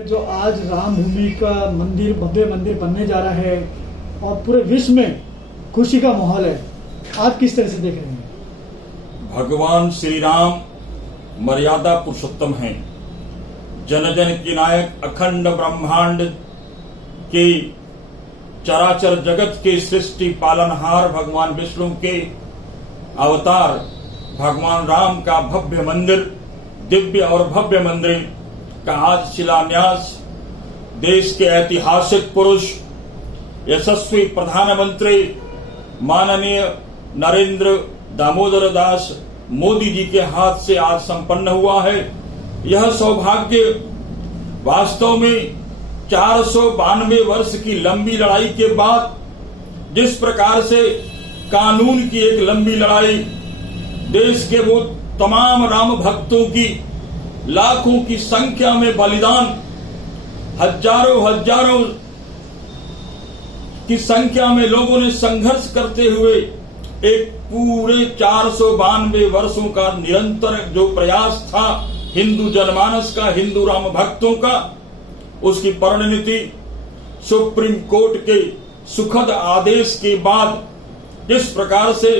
जो आज राम भूमि का मंदिर, भव्य मंदिर बनने जा रहा है और पूरे विश्व में खुशी का माहौल है, आप किस तरह से देख रहे हैं? भगवान श्री राम मर्यादा पुरुषोत्तम हैं, जन जन के नायक, अखंड ब्रह्मांड के चराचर जगत के सृष्टि पालनहार भगवान विष्णु के अवतार भगवान राम का भव्य मंदिर, दिव्य और भव्य मंदिर का आज शिलान्यास देश के ऐतिहासिक पुरुष, यशस्वी प्रधानमंत्री माननीय नरेंद्र दामोदर दास मोदी जी के हाथ से आज संपन्न हुआ है। यह सौभाग्य वास्तव में 492 वर्ष की लंबी लड़ाई के बाद, जिस प्रकार से कानून की एक लंबी लड़ाई, देश के वो तमाम राम भक्तों की लाखों की संख्या में बलिदान, हजारों की संख्या में लोगों ने संघर्ष करते हुए एक पूरे 492 वर्षों का निरंतर जो प्रयास था हिंदू जनमानस का, हिंदू राम भक्तों का, उसकी परिणति सुप्रीम कोर्ट के सुखद आदेश के बाद जिस प्रकार से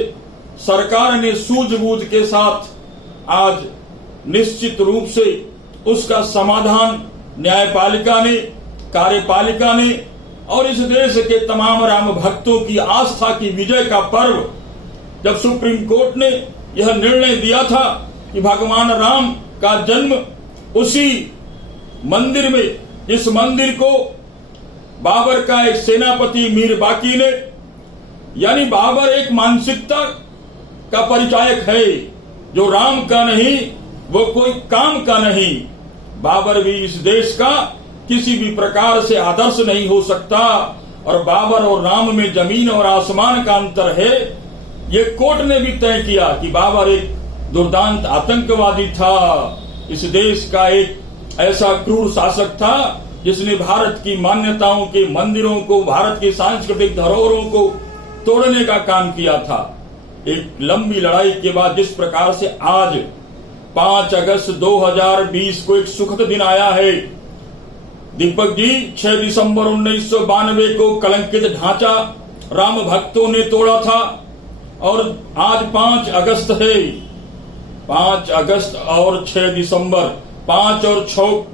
सरकार ने सूझबूझ के साथ आज निश्चित रूप से उसका समाधान न्यायपालिका ने, कार्यपालिका ने और इस देश के तमाम राम भक्तों की आस्था की विजय का पर्व, जब सुप्रीम कोर्ट ने यह निर्णय दिया था कि भगवान राम का जन्म उसी मंदिर में, जिस मंदिर को बाबर का एक सेनापति मीर बाकी ने, यानी बाबर एक मानसिकता का परिचायक है, जो राम का नहीं वो कोई काम का नहीं। बाबर भी इस देश का किसी भी प्रकार से आदर्श नहीं हो सकता और बाबर और राम में जमीन और आसमान का अंतर है। ये कोर्ट ने भी तय किया कि बाबर एक दुर्दांत आतंकवादी था, इस देश का एक ऐसा क्रूर शासक था जिसने भारत की मान्यताओं के मंदिरों को, भारत की सांस्कृतिक धरोहरों को तोड़ने का काम किया था। एक लंबी लड़ाई के बाद जिस प्रकार से आज 5 अगस्त 2020 को एक सुखद दिन आया है। दीपक जी, 6 दिसंबर 1992 को कलंकित ढांचा राम भक्तों ने तोड़ा था और आज 5 अगस्त है। 5 अगस्त और 6 दिसंबर, 5 और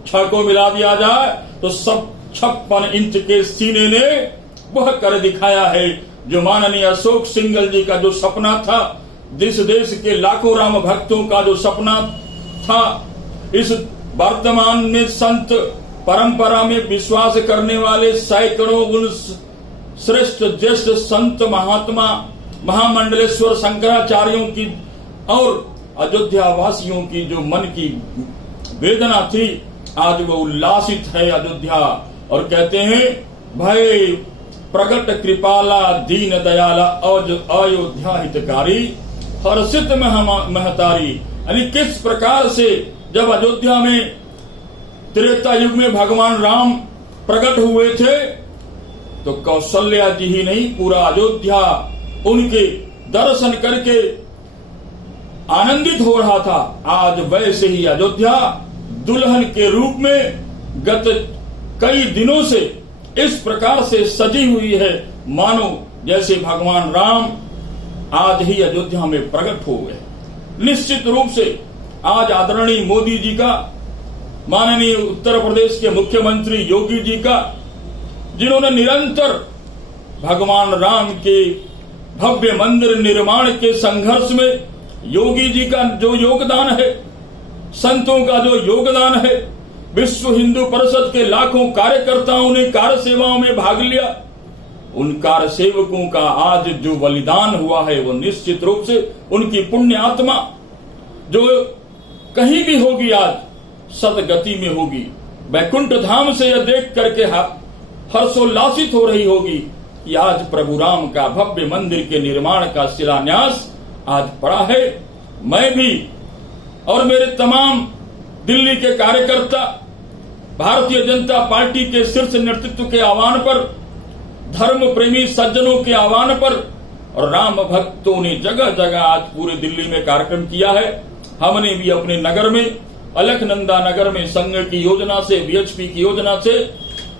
6 को मिला दिया जाए तो सब 56 इंच के सीने ने वह कर दिखाया है जो माननीय अशोक सिंघल जी का जो सपना था, इस देश के लाखों राम भक्तों का जो सपना था। इस वर्तमान में संत परंपरा में विश्वास करने वाले सैकड़ों उन श्रेष्ठ ज्येष्ठ संत महात्मा महामंडलेश्वर शंकराचार्यों की और अयोध्या वासियों की जो मन की वेदना थी, आज वो उल्लासित है अयोध्या और कहते हैं भय प्रगट कृपाला दीन दयाला अयोध्या हितकारी हर्षित महतारी। यानी किस प्रकार से जब अयोध्या में त्रेता युग में भगवान राम प्रकट हुए थे तो कौशल्या जी ही नहीं, पूरा अयोध्या उनके दर्शन करके आनंदित हो रहा था। आज वैसे ही अयोध्या दुल्हन के रूप में गत कई दिनों से इस प्रकार से सजी हुई है, मानो जैसे भगवान राम आज ही अयोध्या में प्रकट हो गए। निश्चित रूप से आज आदरणीय मोदी जी का, माननीय उत्तर प्रदेश के मुख्यमंत्री योगी जी का, जिन्होंने निरंतर भगवान राम के भव्य मंदिर निर्माण के संघर्ष में योगी जी का जो योगदान है, संतों का जो योगदान है, विश्व हिंदू परिषद के लाखों कार्यकर्ताओं ने कार्य सेवाओं में भाग लिया, उन कार्य सेवकों का आज जो बलिदान हुआ है वो निश्चित रूप से उनकी पुण्य आत्मा जो कहीं भी होगी आज सदगति में होगी, वैकुंठ धाम से यह देख करके हर्षोल्लासित हो रही होगी कि आज प्रभु राम का भव्य मंदिर के निर्माण का शिलान्यास आज पड़ा है। मैं भी और मेरे तमाम दिल्ली के कार्यकर्ता भारतीय जनता पार्टी के शीर्ष नेतृत्व के आह्वान पर, धर्म प्रेमी सज्जनों के आह्वान पर और राम भक्तों ने जगह जगह आज पूरे दिल्ली में कार्यक्रम किया है। हमने भी अपने नगर में अलकनंदा नगर में संघ की योजना से, बीएचपी की योजना से,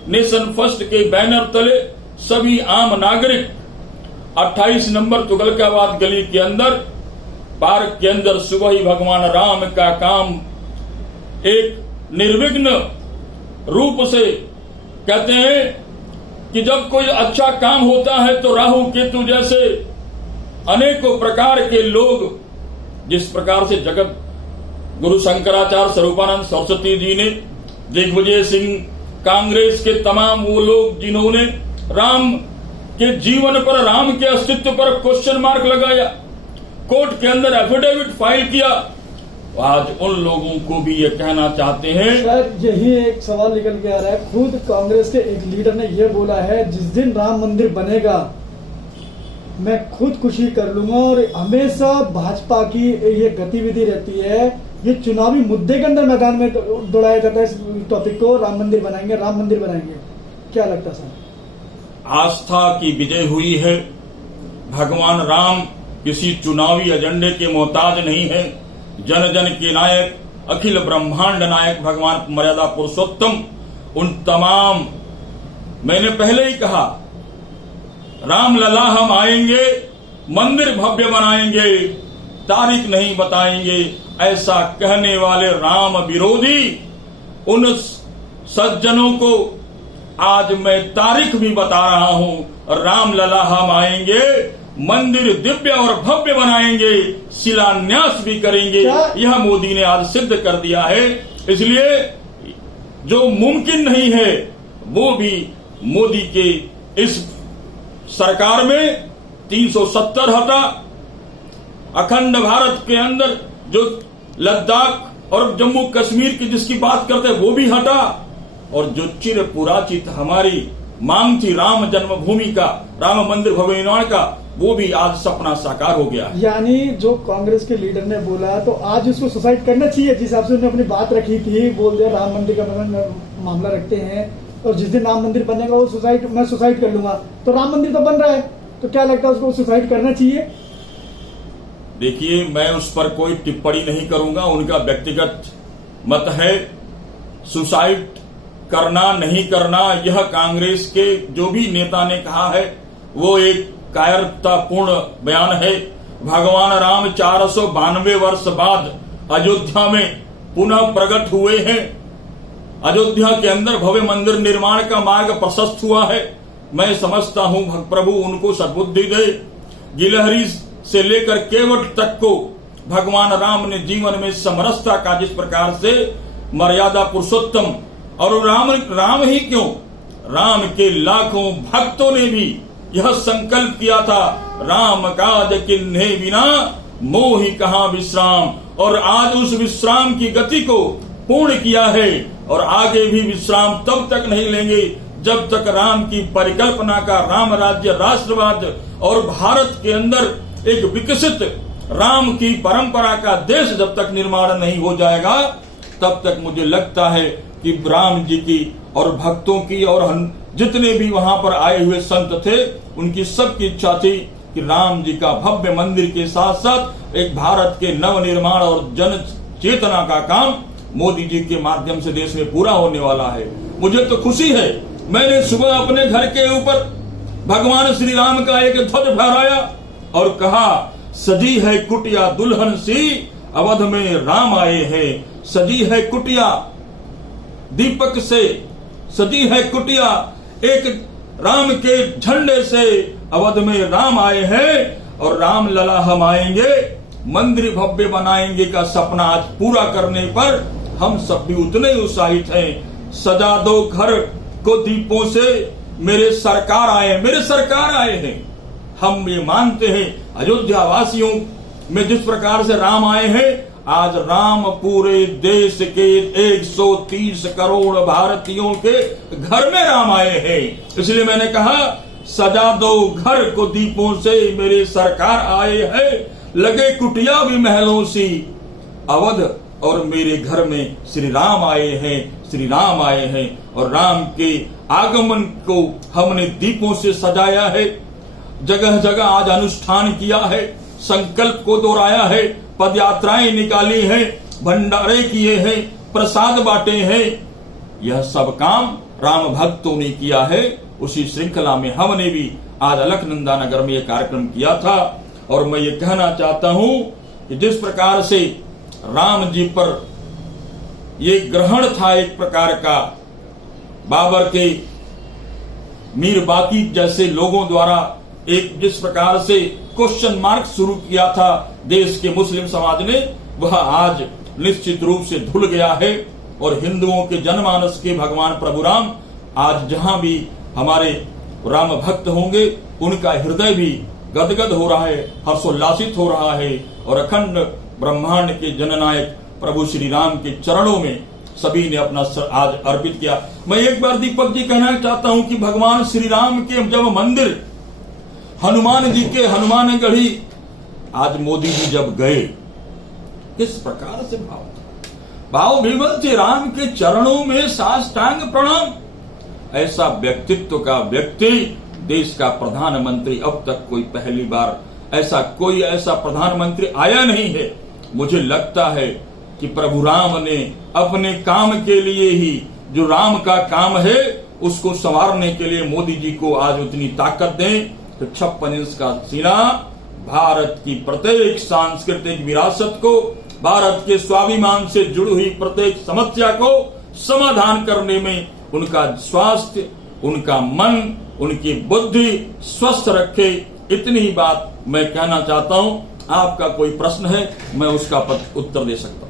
नेशन फर्स्ट के बैनर तले सभी आम नागरिक 28 नंबर तुगलकाबाद गली के अंदर, पार्क के अंदर सुबह ही भगवान राम का काम एक निर्विघ्न रूप से कहते हैं कि जब कोई अच्छा काम होता है तो राहु केतु जैसे अनेकों प्रकार के लोग, जिस प्रकार से जगत गुरु शंकराचार्य स्वरूपानंद सरस्वती जी ने, दिग्विजय सिंह, कांग्रेस के तमाम वो लोग जिन्होंने राम के जीवन पर, राम के अस्तित्व पर क्वेश्चन मार्क लगाया, कोर्ट के अंदर एफिडेविट फाइल किया, आज उन लोगों को भी ये कहना चाहते हैं। सर, यही एक सवाल निकल के आ रहा है। खुद कांग्रेस के एक लीडर ने यह बोला है, जिस दिन राम मंदिर बनेगा मैं खुदकुशी कर लूंगा। और हमेशा भाजपा की ये गतिविधि रहती है, ये चुनावी मुद्दे के अंदर मैदान में दौड़ाया जाता है इस टॉपिक को, राम मंदिर बनाएंगे, राम मंदिर बनाएंगे। क्या लगता है सर? आस्था की विजय हुई है। भगवान राम किसी चुनावी एजेंडे के मोहताज नहीं है। जन जन के नायक, अखिल ब्रह्मांड नायक भगवान मर्यादा पुरुषोत्तम, उन तमाम, मैंने पहले ही कहा, राम लला हम आएंगे, मंदिर भव्य बनाएंगे, तारीख नहीं बताएंगे, ऐसा कहने वाले राम विरोधी उन सज्जनों को आज मैं तारीख भी बता रहा हूं। राम लला हम आएंगे, मंदिर दिव्य और भव्य बनाएंगे, शिलान्यास भी करेंगे। यह मोदी ने आज सिद्ध कर दिया है। इसलिए जो मुमकिन नहीं है वो भी मोदी के इस सरकार में 370 हटा, अखंड भारत के अंदर जो लद्दाख और जम्मू कश्मीर की जिसकी बात करते वो भी हटा, और जो चिर पुराचित हमारी मांग थी राम जन्मभूमि का, राम मंदिर भव्य निर्माण का, वो भी आज सपना साकार हो गया। यानी जो कांग्रेस के लीडर ने बोला तो आज उसको सुसाइड करना चाहिए, जिस हिसाब से उन्होंने अपनी बात रखी थी, बोल दिया राम मंदिर का मामला रखते हैं और जिस दिन राम मंदिर बनेगा वो मैं सुसाइड कर लूंगा। तो राम मंदिर तो बन रहा है, तो क्या लगता है उसको सुसाइड करना चाहिए? देखिए, मैं उस पर कोई टिप्पणी नहीं करूंगा, उनका व्यक्तिगत मत है। सुसाइड करना नहीं करना, यह कांग्रेस के जो भी नेता ने कहा है वो एक कायरतापूर्ण बयान है। भगवान राम 492 वर्ष बाद अयोध्या में पुनः प्रकट हुए हैं। अयोध्या के अंदर भव्य मंदिर निर्माण का मार्ग प्रशस्त हुआ है। मैं समझता हूं प्रभु उनको सद्बुद्धि दे। गिलहरी से लेकर केवट तक को भगवान राम ने जीवन में समरसता का, जिस प्रकार से मर्यादा पुरुषोत्तम, और राम ही क्यों, राम के लाखों भक्तों ने भी यह संकल्प किया था, राम काज किन्हे बिना मोहि कहां विश्राम, और आज उस विश्राम की गति को पूर्ण किया है। और आगे भी विश्राम तब तक नहीं लेंगे जब तक राम की परिकल्पना का, राम राज्य, राष्ट्रवाद और भारत के अंदर एक विकसित राम की परंपरा का देश जब तक निर्माण नहीं हो जाएगा, तब तक मुझे लगता है कि राम जी की और भक्तों की और जितने भी वहां पर आए हुए संत थे, उनकी सबकी इच्छा थी कि राम जी का भव्य मंदिर के साथ साथ एक भारत के नव निर्माण और जन चेतना का काम मोदी जी के माध्यम से देश में पूरा होने वाला है। मुझे तो खुशी है, मैंने सुबह अपने घर के ऊपर भगवान श्री राम का एक ध्वज फहराया और कहा, सजी है कुटिया दुल्हन सी, अवध में राम आए हैं। सजी है कुटिया दीपक से, सजी है कुटिया एक राम के झंडे से, अवध में राम आए हैं और राम लला हम आएंगे, मंदिर भव्य बनाएंगे का सपना आज पूरा करने पर हम सब भी उतने उत्साहित हैं। सजा दो घर को दीपों से, मेरे सरकार आए, मेरे सरकार आए हैं। हम ये मानते हैं अयोध्या वासियों में जिस प्रकार से राम आए हैं, आज राम पूरे देश के 130 करोड़ भारतीयों के घर में राम आए हैं। इसलिए मैंने कहा, सजा दो घर को दीपों से, मेरे सरकार आए हैं, लगे कुटिया भी महलों सी, अवध और मेरे घर में श्री राम आए हैं, श्री राम आए हैं। और राम के आगमन को हमने दीपों से सजाया है, जगह जगह आज अनुष्ठान किया है, संकल्प को दोहराया है, पद यात्राएं निकाली है, भंडारे किए हैं, प्रसाद बांटे हैं। यह सब काम राम भक्तों ने किया है। उसी श्रृंखला में हमने भी आज अलकनंदा नगर में यह कार्यक्रम किया था। और मैं ये कहना चाहता हूं कि जिस प्रकार से राम जी पर ये ग्रहण था एक प्रकार का, बाबर के मीर बाकी जैसे लोगों द्वारा एक जिस प्रकार से क्वेश्चन मार्क शुरू किया था देश के मुस्लिम समाज ने, वह आज निश्चित रूप से धुल गया है। और हिंदुओं के जनमानस के भगवान प्रभु राम आज जहां भी हमारे राम भक्त होंगे, उनका हृदय भी गदगद हो रहा है, हर्षोल्लासित हो रहा है। और अखंड ब्रह्मांड के जननायक प्रभु श्री राम के चरणों में सभी ने अपना आज अर्पित किया। मैं एक बार दीपक जी कहना चाहता हूं कि भगवान श्री राम के जब मंदिर हनुमान जी के हनुमानगढ़ी आज मोदी जी जब गए, किस प्रकार से भाव विवल थे, राम के चरणों में साष्टांग प्रणाम। ऐसा व्यक्तित्व का व्यक्ति देश का प्रधानमंत्री अब तक कोई पहली बार ऐसा प्रधानमंत्री आया नहीं है। मुझे लगता है कि प्रभु राम ने अपने काम के लिए ही, जो राम का काम है उसको संवारने के लिए मोदी जी को आज उतनी ताकत दें तो 56 इंच का सीना भारत की प्रत्येक सांस्कृतिक विरासत को, भारत के स्वाभिमान से जुड़ी हुई प्रत्येक समस्या को समाधान करने में उनका स्वास्थ्य, उनका मन, उनकी बुद्धि स्वस्थ रखे। इतनी ही बात मैं कहना चाहता हूं। आपका कोई प्रश्न है, मैं उसका उत्तर दे सकता हूं।